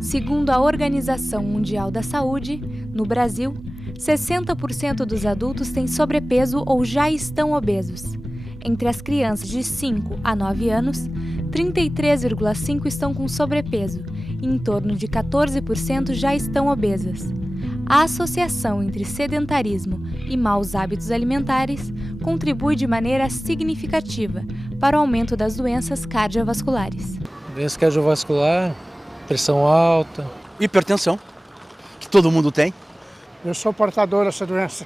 Segundo a Organização Mundial da Saúde, no Brasil, 60% dos adultos têm sobrepeso ou já estão obesos. Entre as crianças de 5 a 9 anos, 33,5% estão com sobrepeso e em torno de 14% já estão obesas. A associação entre sedentarismo e maus hábitos alimentares contribui de maneira significativa para o aumento das doenças cardiovasculares. Doença cardiovascular, pressão alta, hipertensão, que todo mundo tem. Eu sou portador dessa doença.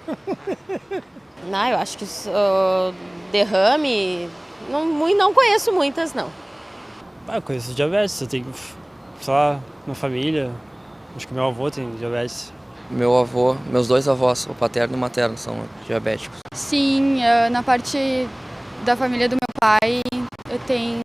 Não, eu acho que derrame, não conheço muitas, não. Eu conheço diabetes, eu tenho, sei lá, uma família, acho que meu avô tem diabetes. Meu avô, meus dois avós, o paterno e o materno, são diabéticos. Sim, na parte da família do meu pai, eu tenho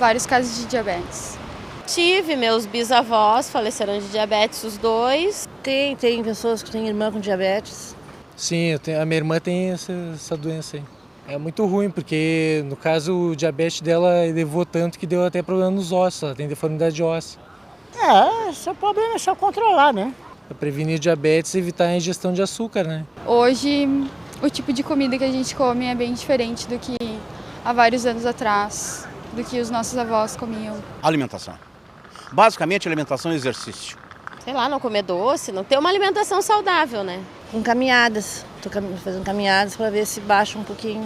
vários casos de diabetes. Tive, meus bisavós faleceram de diabetes, os dois. Tem pessoas que têm irmã com diabetes. Sim, a minha irmã tem essa doença aí. É muito ruim, porque no caso o diabetes dela elevou tanto que deu até problema nos ossos, ela tem deformidade óssea. Esse problema é só controlar, né? Para prevenir diabetes e evitar a ingestão de açúcar, né? Hoje, o tipo de comida que a gente come é bem diferente do que há vários anos atrás, do que os nossos avós comiam. Alimentação. Basicamente, alimentação e exercício. Sei lá, não comer doce, não ter uma alimentação saudável, né? Com caminhadas. Estou fazendo caminhadas para ver se baixa um pouquinho.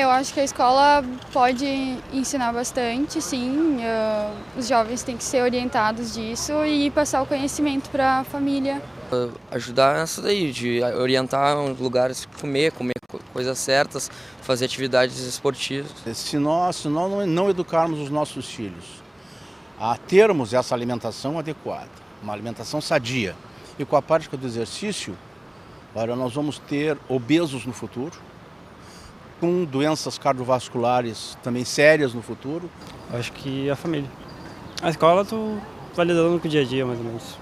Eu acho que a escola pode ensinar bastante, sim. Os jovens têm que ser orientados disso e passar o conhecimento para a família. Ajudar nessa daí, de orientar os lugares, comer coisas certas, fazer atividades esportivas. Se nós não educarmos os nossos filhos a termos essa alimentação adequada, uma alimentação sadia, e com a prática do exercício, nós vamos ter obesos no futuro, com doenças cardiovasculares também sérias no futuro. Acho que a família. A escola tu vai lidando com o dia a dia, mais ou menos.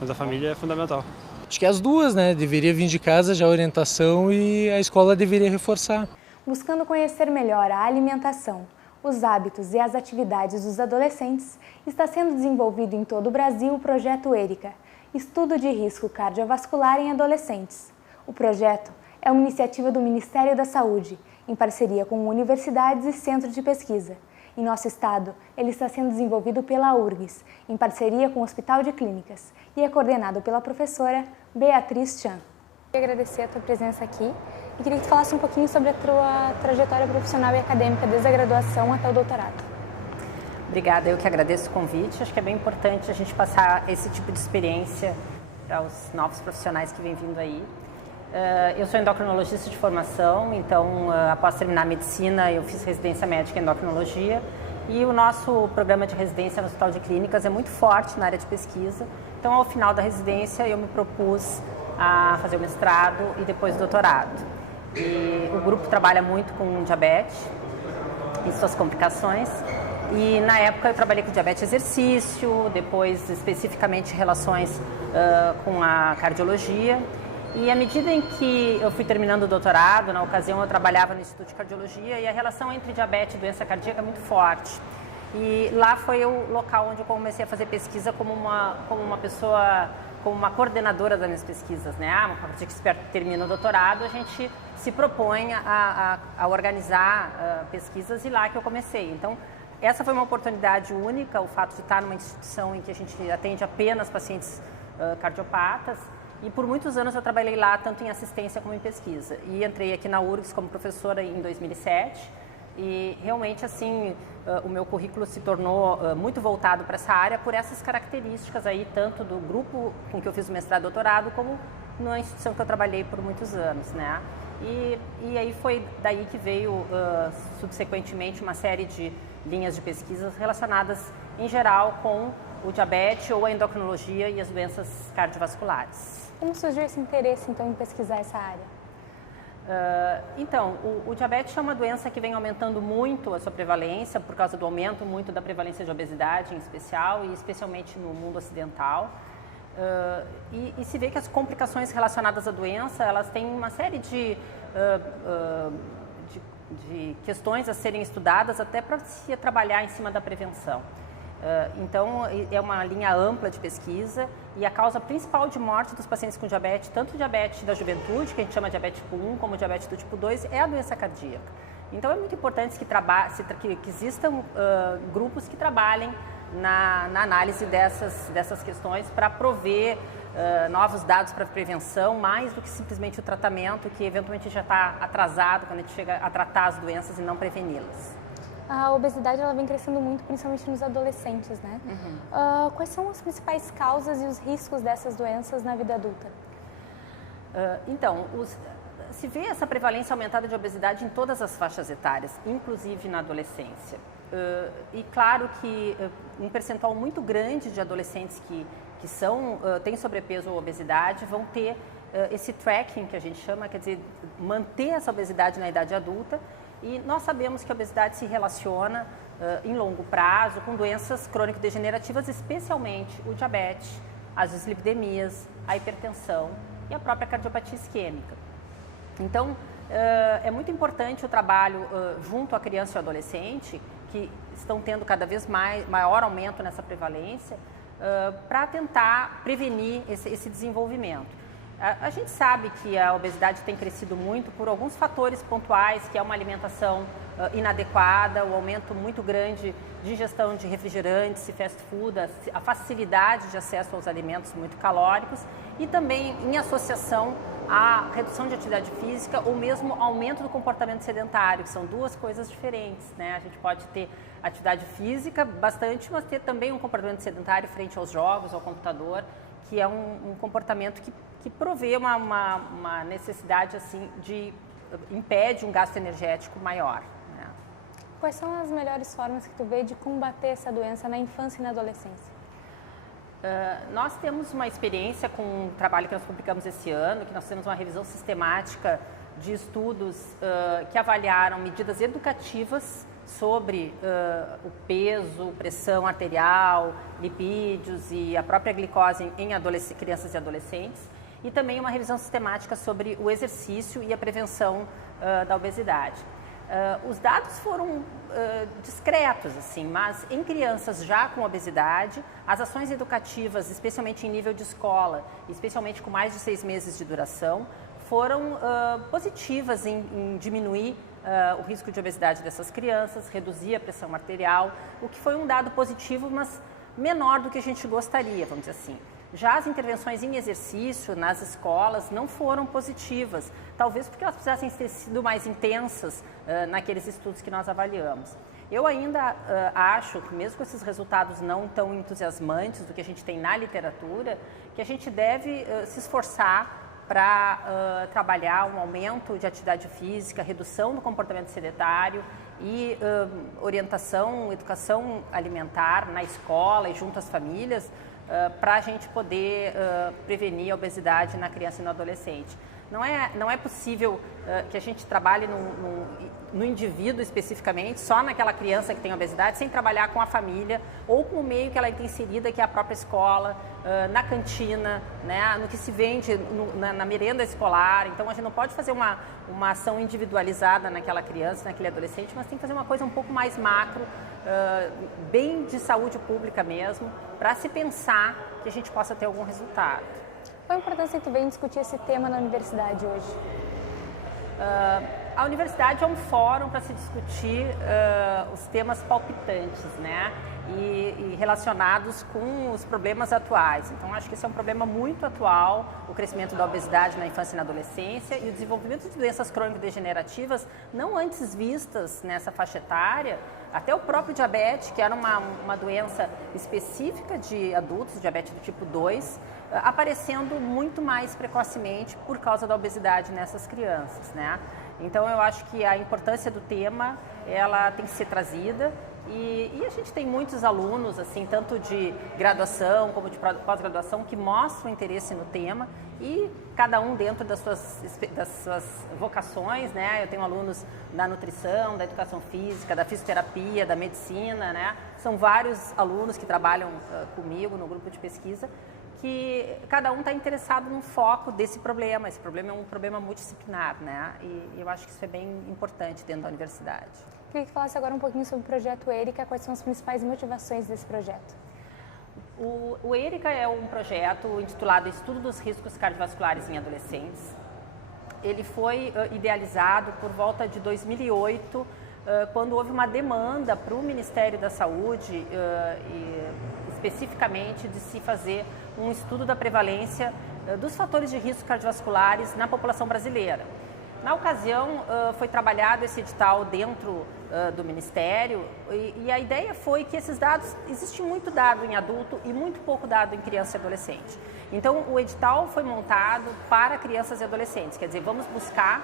Mas a família é fundamental. Acho que as duas, né? Deveria vir de casa já a orientação e a escola deveria reforçar. Buscando conhecer melhor a alimentação, os hábitos e as atividades dos adolescentes, está sendo desenvolvido em todo o Brasil o projeto ERICA, Estudo de Risco Cardiovascular em Adolescentes. O projeto é uma iniciativa do Ministério da Saúde, em parceria com universidades e centros de pesquisa. Em nosso estado, ele está sendo desenvolvido pela URGS, em parceria com o Hospital de Clínicas, e é coordenado pela professora Beatriz Chan. Queria agradecer a tua presença aqui e queria que tu falasse um pouquinho sobre a tua trajetória profissional e acadêmica, desde a graduação até o doutorado. Obrigada, eu que agradeço o convite. Acho que é bem importante a gente passar esse tipo de experiência para os novos profissionais que vêm vindo aí. Eu sou endocrinologista de formação, então após terminar a medicina eu fiz residência médica em endocrinologia e o nosso programa de residência no Hospital de Clínicas é muito forte na área de pesquisa. Então ao final da residência eu me propus a fazer o mestrado e depois o doutorado. E o grupo trabalha muito com diabetes e suas complicações. E na época eu trabalhei com diabetes e exercício, depois especificamente relações com a cardiologia. E à medida em que eu fui terminando o doutorado, na ocasião eu trabalhava no Instituto de Cardiologia e a relação entre diabetes e doença cardíaca é muito forte. E lá foi o local onde eu comecei a fazer pesquisa como uma pessoa, como uma coordenadora das minhas pesquisas, né? A partir que termina o doutorado, a gente se propõe a organizar pesquisas e lá que eu comecei. Então, essa foi uma oportunidade única, o fato de estar numa instituição em que a gente atende apenas pacientes cardiopatas. E por muitos anos eu trabalhei lá, tanto em assistência como em pesquisa. E entrei aqui na URGS como professora em 2007. E realmente, assim, o meu currículo se tornou muito voltado para essa área por essas características aí, tanto do grupo com que eu fiz o mestrado e doutorado, como na instituição que eu trabalhei por muitos anos, né? E aí foi daí que veio, subsequentemente, uma série de linhas de pesquisas relacionadas, em geral, com o diabetes ou a endocrinologia e as doenças cardiovasculares. Como surgiu esse interesse, então, em pesquisar essa área? Então, o diabetes é uma doença que vem aumentando muito a sua prevalência por causa do aumento muito da prevalência de obesidade, em especial, e especialmente no mundo ocidental. E se vê que as complicações relacionadas à doença, elas têm uma série de questões a serem estudadas até para se trabalhar em cima da prevenção. Então, é uma linha ampla de pesquisa e a causa principal de morte dos pacientes com diabetes, tanto diabetes da juventude, que a gente chama de diabetes tipo 1, como diabetes do tipo 2, é a doença cardíaca. Então, é muito importante que existam grupos que trabalhem na análise dessas questões para prover novos dados para prevenção, mais do que simplesmente o tratamento, que eventualmente já está atrasado quando a gente chega a tratar as doenças e não preveni-las. A obesidade ela vem crescendo muito, principalmente nos adolescentes, né? Quais são as principais causas e os riscos dessas doenças na vida adulta? Então, se vê essa prevalência aumentada de obesidade em todas as faixas etárias, inclusive na adolescência. E claro que um percentual muito grande de adolescentes que têm sobrepeso ou obesidade vão ter esse tracking, que a gente chama, quer dizer, manter essa obesidade na idade adulta. E nós sabemos que a obesidade se relaciona em longo prazo com doenças crônico-degenerativas, especialmente o diabetes, as dislipidemias, a hipertensão e a própria cardiopatia isquêmica. Então, é muito importante o trabalho junto à criança e ao adolescente, que estão tendo cada vez maior aumento nessa prevalência, para tentar prevenir esse desenvolvimento. A gente sabe que a obesidade tem crescido muito por alguns fatores pontuais, que é uma alimentação inadequada, o aumento muito grande de ingestão de refrigerantes e fast food, a facilidade de acesso aos alimentos muito calóricos e também em associação à redução de atividade física ou mesmo aumento do comportamento sedentário, que são duas coisas diferentes, né? A gente pode ter atividade física bastante, mas ter também um comportamento sedentário frente aos jogos, ao computador, que é um comportamento que provê uma necessidade assim impede um gasto energético maior. Né? Quais são as melhores formas que tu vê de combater essa doença na infância e na adolescência? Nós temos uma experiência com um trabalho que nós publicamos esse ano, que nós temos uma revisão sistemática de estudos que avaliaram medidas educativas sobre o peso, pressão arterial, lipídios e a própria glicose em crianças e adolescentes, e também uma revisão sistemática sobre o exercício e a prevenção da obesidade. Os dados foram discretos, assim, mas em crianças já com obesidade, as ações educativas, especialmente em nível de escola, especialmente com mais de 6 meses de duração, foram positivas em diminuir o risco de obesidade dessas crianças, reduzir a pressão arterial, o que foi um dado positivo, mas menor do que a gente gostaria, vamos dizer assim. Já as intervenções em exercício nas escolas não foram positivas, talvez porque elas precisassem ter sido mais intensas naqueles estudos que nós avaliamos. Eu ainda acho que mesmo com esses resultados não tão entusiasmantes do que a gente tem na literatura, que a gente deve se esforçar para trabalhar um aumento de atividade física, redução do comportamento sedentário e orientação, educação alimentar na escola e junto às famílias, para a gente poder prevenir a obesidade na criança e no adolescente. Não é possível que a gente trabalhe no indivíduo especificamente, só naquela criança que tem obesidade, sem trabalhar com a família ou com o meio que ela está inserida, que é a própria escola, na cantina, né, no que se vende na merenda escolar. Então, a gente não pode fazer uma ação individualizada naquela criança, naquele adolescente, mas tem que fazer uma coisa um pouco mais macro, bem de saúde pública mesmo, para se pensar que a gente possa ter algum resultado. Qual a importância que tu vem discutir esse tema na universidade hoje? A universidade é um fórum para se discutir os temas palpitantes, né? E relacionados com os problemas atuais. Então, acho que esse é um problema muito atual, o crescimento da obesidade na infância e na adolescência e o desenvolvimento de doenças crônico-degenerativas não antes vistas nessa faixa etária, até o próprio diabetes, que era uma doença específica de adultos, diabetes do tipo 2, aparecendo muito mais precocemente por causa da obesidade nessas crianças, né? Então, eu acho que a importância do tema, ela tem que ser trazida e a gente tem muitos alunos, assim, tanto de graduação como de pós-graduação, que mostram interesse no tema e cada um dentro das suas vocações, né? Eu tenho alunos da nutrição, da educação física, da fisioterapia, da medicina, né? São vários alunos que trabalham comigo no grupo de pesquisa, que cada um está interessado no foco desse problema. Esse problema é um problema multidisciplinar, né? E eu acho que isso é bem importante dentro da universidade. Queria que falasse agora um pouquinho sobre o projeto ERICA, quais são as principais motivações desse projeto. O ERICA é um projeto intitulado Estudo dos Riscos Cardiovasculares em Adolescentes. Ele foi idealizado por volta de 2008, quando houve uma demanda para o Ministério da Saúde, especificamente de se fazer um estudo da prevalência dos fatores de risco cardiovasculares na população brasileira. Na ocasião, foi trabalhado esse edital dentro do Ministério e a ideia foi que esses dados, existe muito dado em adulto e muito pouco dado em criança e adolescente. Então, o edital foi montado para crianças e adolescentes, quer dizer, vamos buscar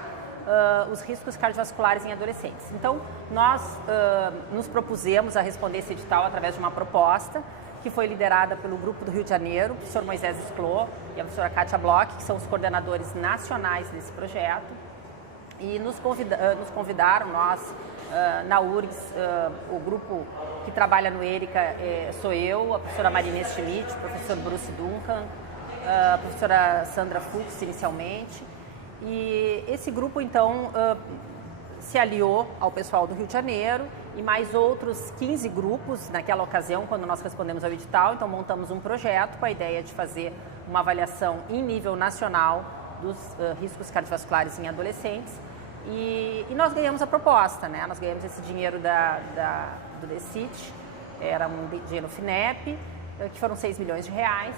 os riscos cardiovasculares em adolescentes. Então, nós nos propusemos a responder esse edital através de uma proposta que foi liderada pelo Grupo do Rio de Janeiro, o professor Moisés Esclô e a professora Kátia Bloch, que são os coordenadores nacionais desse projeto. E nos convidaram, nós, na URGS, o grupo que trabalha no ERICA sou eu, a professora Marinês Schmidt, o professor Bruce Duncan, a professora Sandra Fuchs, inicialmente. E esse grupo, então, se aliou ao pessoal do Rio de Janeiro e mais outros 15 grupos naquela ocasião, quando nós respondemos ao edital. Então, montamos um projeto com a ideia de fazer uma avaliação em nível nacional dos riscos cardiovasculares em adolescentes. E nós ganhamos a proposta, né? Nós ganhamos esse dinheiro do DECIT, era um dinheiro FINEP, que foram 6 milhões de reais,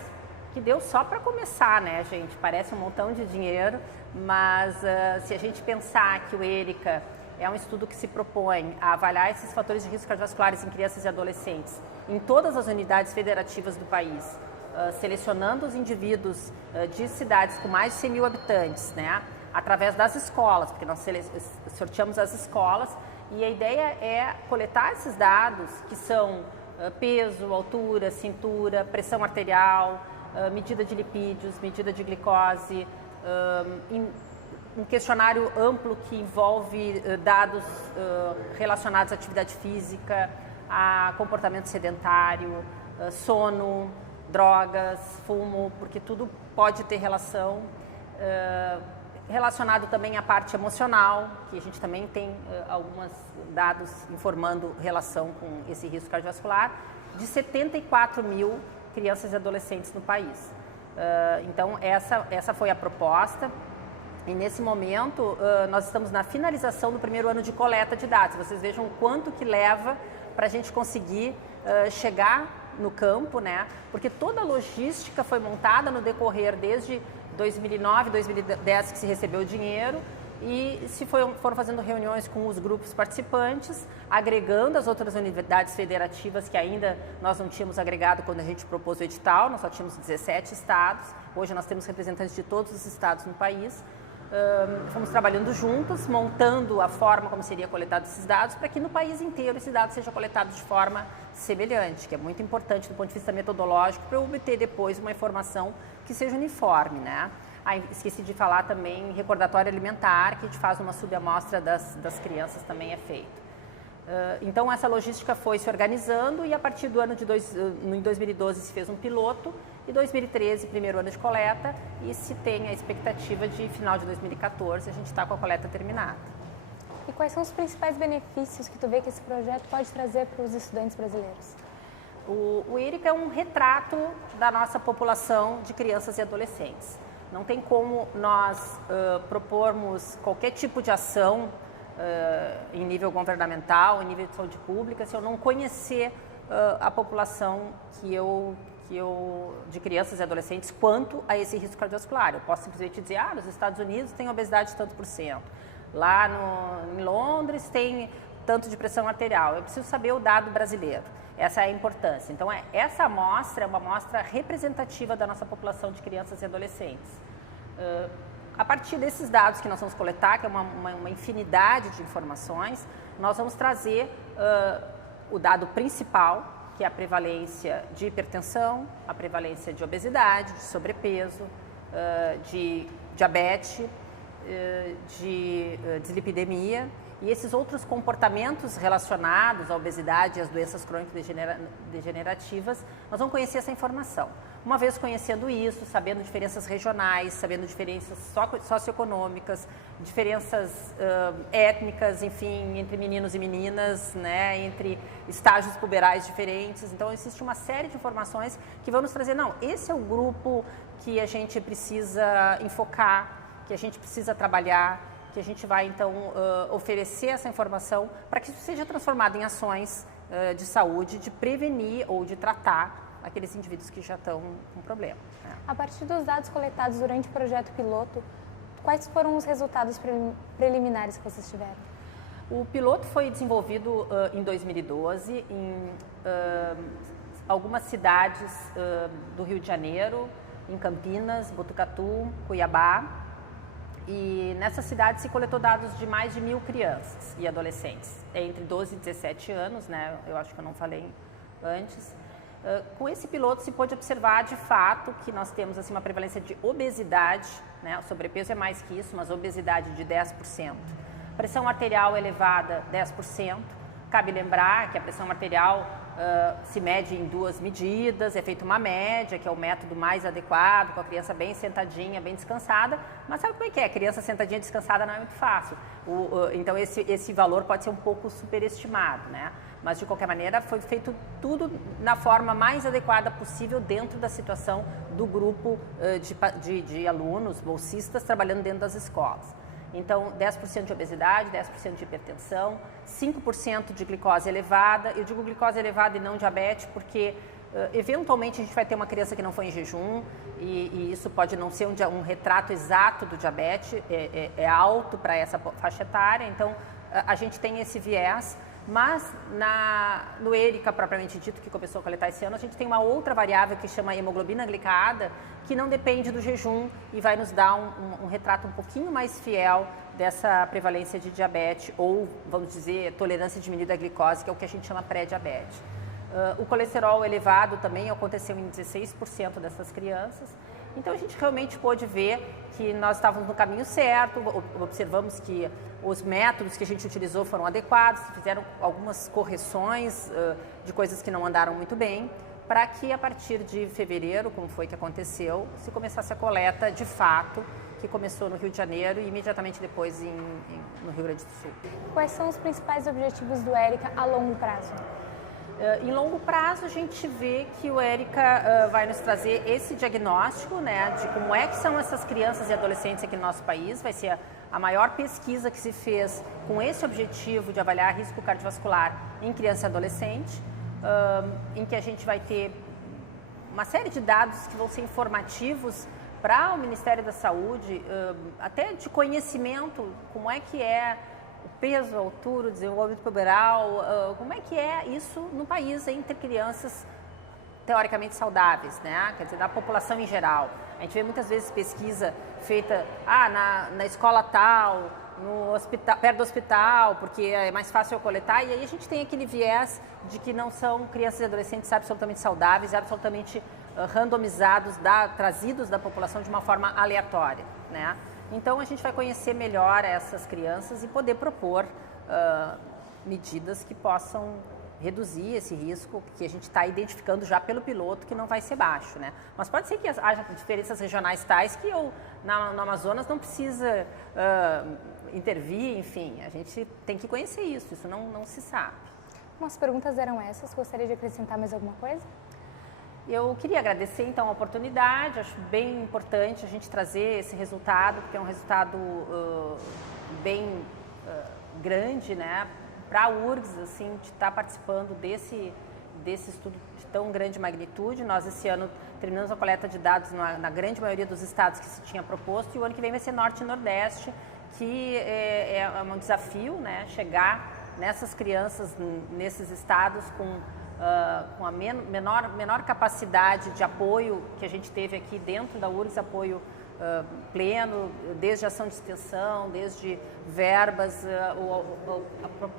que deu só para começar, né, gente? Parece um montão de dinheiro, mas se a gente pensar que o ERICA é um estudo que se propõe a avaliar esses fatores de risco cardiovasculares em crianças e adolescentes em todas as unidades federativas do país, selecionando os indivíduos de cidades com mais de 100 mil habitantes, né? Através das escolas, porque nós sorteamos as escolas e a ideia é coletar esses dados que são peso, altura, cintura, pressão arterial, medida de lipídios, medida de glicose, um questionário amplo que envolve dados relacionados à atividade física, a comportamento sedentário, sono, drogas, fumo, porque tudo pode ter relação. Relacionado também à parte emocional, que a gente também tem alguns dados informando relação com esse risco cardiovascular, de 74 mil crianças e adolescentes no país. Então, essa foi a proposta. E nesse momento, nós estamos na finalização do primeiro ano de coleta de dados. Vocês vejam o quanto que leva para a gente conseguir chegar no campo, né? Porque toda a logística foi montada no decorrer desde 2009, 2010 que se recebeu o dinheiro e foram fazendo reuniões com os grupos participantes, agregando as outras unidades federativas que ainda nós não tínhamos agregado quando a gente propôs o edital, nós só tínhamos 17 estados, hoje nós temos representantes de todos os estados no país. Fomos trabalhando juntos, montando a forma como seria coletado esses dados, para que no país inteiro esses dados sejam coletados de forma semelhante, que é muito importante do ponto de vista metodológico, para obter depois uma informação que seja uniforme, né? Esqueci de falar também em recordatório alimentar, que a gente faz uma subamostra das crianças, também é feito. Então essa logística foi se organizando e a partir do ano em 2012 se fez um piloto e 2013 primeiro ano de coleta e se tem a expectativa de final de 2014 a gente está com a coleta terminada. E quais são os principais benefícios que tu vê que esse projeto pode trazer para os estudantes brasileiros? O ERICA é um retrato da nossa população de crianças e adolescentes. Não tem como nós propormos qualquer tipo de ação em nível governamental, em nível de saúde pública, se eu não conhecer a população de crianças e adolescentes quanto a esse risco cardiovascular. Eu posso simplesmente dizer, nos Estados Unidos tem obesidade de tanto por cento, lá em Londres tem tanto de pressão arterial. Eu preciso saber o dado brasileiro. Essa é a importância. Então, essa amostra é uma amostra representativa da nossa população de crianças e adolescentes. A partir desses dados que nós vamos coletar, que é uma infinidade de informações, nós vamos trazer o dado principal, que é a prevalência de hipertensão, a prevalência de obesidade, de sobrepeso, de diabetes, de dislipidemia e esses outros comportamentos relacionados à obesidade e às doenças crônico-degenerativas, nós vamos conhecer essa informação. Uma vez conhecendo isso, sabendo diferenças regionais, sabendo diferenças socioeconômicas, diferenças étnicas, enfim, entre meninos e meninas, né, entre estágios puberais diferentes. Então, existe uma série de informações que vão nos trazer, não, esse é o grupo que a gente precisa enfocar, que a gente precisa trabalhar, que a gente vai, então, oferecer essa informação para que isso seja transformado em ações de saúde, de prevenir ou de tratar aqueles indivíduos que já estão com problema. Né? A partir dos dados coletados durante o projeto piloto, quais foram os resultados preliminares que vocês tiveram? O piloto foi desenvolvido em 2012 em algumas cidades do Rio de Janeiro, em Campinas, Botucatu, Cuiabá. E nessas cidades se coletou dados de mais de 1.000 crianças e adolescentes, entre 12 e 17 anos, né? Eu acho que eu não falei antes. Com esse piloto se pôde observar de fato que nós temos assim, uma prevalência de obesidade, né? O sobrepeso é mais que isso, mas obesidade de 10%. Pressão arterial elevada, 10%. Cabe lembrar que a pressão arterial se mede em 2 medidas, é feita uma média, que é o método mais adequado, com a criança bem sentadinha, bem descansada, mas sabe como é que é? Criança sentadinha descansada não é muito fácil. Então esse valor pode ser um pouco superestimado, né? Mas de qualquer maneira foi feito tudo na forma mais adequada possível dentro da situação do grupo de alunos, bolsistas, trabalhando dentro das escolas. Então, 10% de obesidade, 10% de hipertensão, 5% de glicose elevada. Eu digo glicose elevada e não diabetes porque, eventualmente, a gente vai ter uma criança que não foi em jejum e isso pode não ser um retrato exato do diabetes, é alto para essa faixa etária, então a gente tem esse viés. Mas no ERICA, propriamente dito, que começou a coletar esse ano, a gente tem uma outra variável que chama hemoglobina glicada, que não depende do jejum e vai nos dar um retrato um pouquinho mais fiel dessa prevalência de diabetes ou, vamos dizer, tolerância diminuída à glicose, que é o que a gente chama pré-diabetes. O colesterol elevado também aconteceu em 16% dessas crianças. Então, a gente realmente pôde ver que nós estávamos no caminho certo, observamos que os métodos que a gente utilizou foram adequados, fizeram algumas correções de coisas que não andaram muito bem, para que a partir de fevereiro, como foi que aconteceu, se começasse a coleta de fato, que começou no Rio de Janeiro e imediatamente depois no Rio Grande do Sul. Quais são os principais objetivos do ERICA a longo prazo? Em longo prazo, a gente vê que o ERICA vai nos trazer esse diagnóstico, né, de como é que são essas crianças e adolescentes aqui no nosso país. Vai ser a maior pesquisa que se fez com esse objetivo de avaliar risco cardiovascular em criança e adolescente, em que a gente vai ter uma série de dados que vão ser informativos para o Ministério da Saúde, até de conhecimento, como é que é o peso, a altura, o desenvolvimento puberal, como é que é isso no país entre crianças teoricamente saudáveis, né? Quer dizer, da população em geral. A gente vê muitas vezes pesquisa feita na escola tal, no hospital, perto do hospital, porque é mais fácil coletar, e aí a gente tem aquele viés de que não são crianças e adolescentes absolutamente saudáveis, absolutamente randomizados, trazidos da população de uma forma aleatória, né? Então, a gente vai conhecer melhor essas crianças e poder propor medidas que possam reduzir esse risco, que a gente está identificando já pelo piloto, que não vai ser baixo, né? Mas pode ser que haja diferenças regionais tais que no Amazonas não precisa intervir, enfim, a gente tem que conhecer isso não se sabe. Bom, as perguntas eram essas, gostaria de acrescentar mais alguma coisa? Eu queria agradecer, então, a oportunidade, acho bem importante a gente trazer esse resultado, porque é um resultado bem grande, né, para a URGS, assim, de estar participando desse estudo de tão grande magnitude. Nós, esse ano, terminamos a coleta de dados na grande maioria dos estados que se tinha proposto, e o ano que vem vai ser Norte e Nordeste, que é um desafio, né, chegar nessas crianças, nesses estados com a menor capacidade de apoio que a gente teve aqui dentro da URGS, apoio pleno, desde ação de extensão, desde verbas,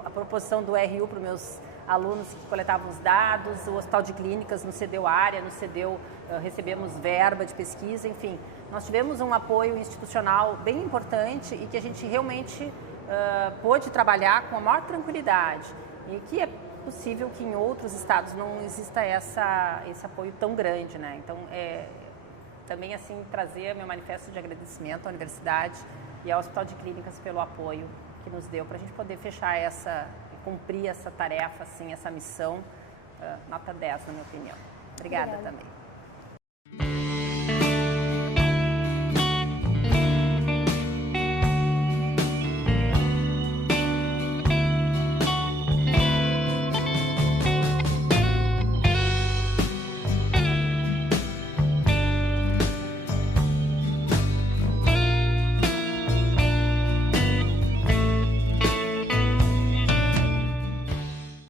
a proposição do RU para os meus alunos que coletavam os dados, o Hospital de Clínicas nos cedeu área, nos cedeu, recebemos verba de pesquisa, enfim. Nós tivemos um apoio institucional bem importante e que a gente realmente pôde trabalhar com a maior tranquilidade e que é possível que em outros estados não exista esse apoio tão grande, né? Então, também assim trazer meu manifesto de agradecimento à universidade e ao Hospital de Clínicas pelo apoio que nos deu para a gente poder fechar cumprir essa tarefa, assim, essa missão, nota 10 na minha opinião. Obrigada também.